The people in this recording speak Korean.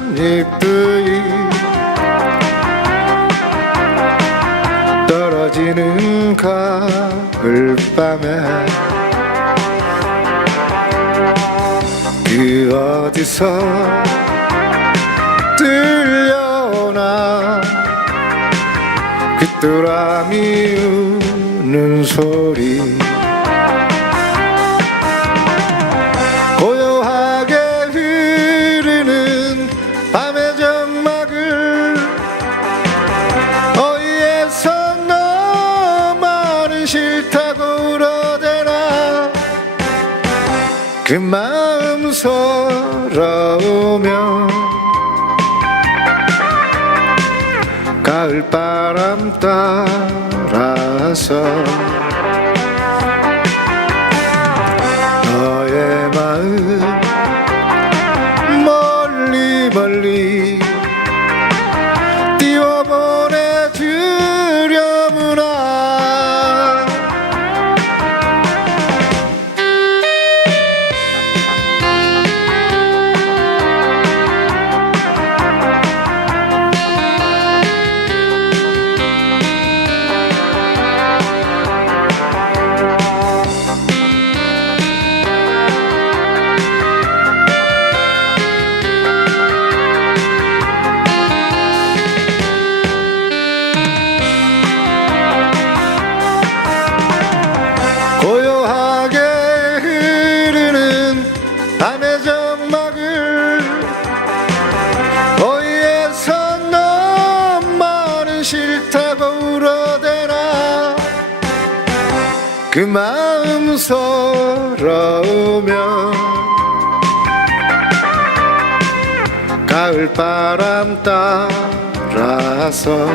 한잎들이 떨어지는 가을밤에 그 어디서 들려오나 귀뚜라미 우는 소리 그 마음 서러우며 가을바람 따라서 그 마음 서러우며 가을 바람 따라서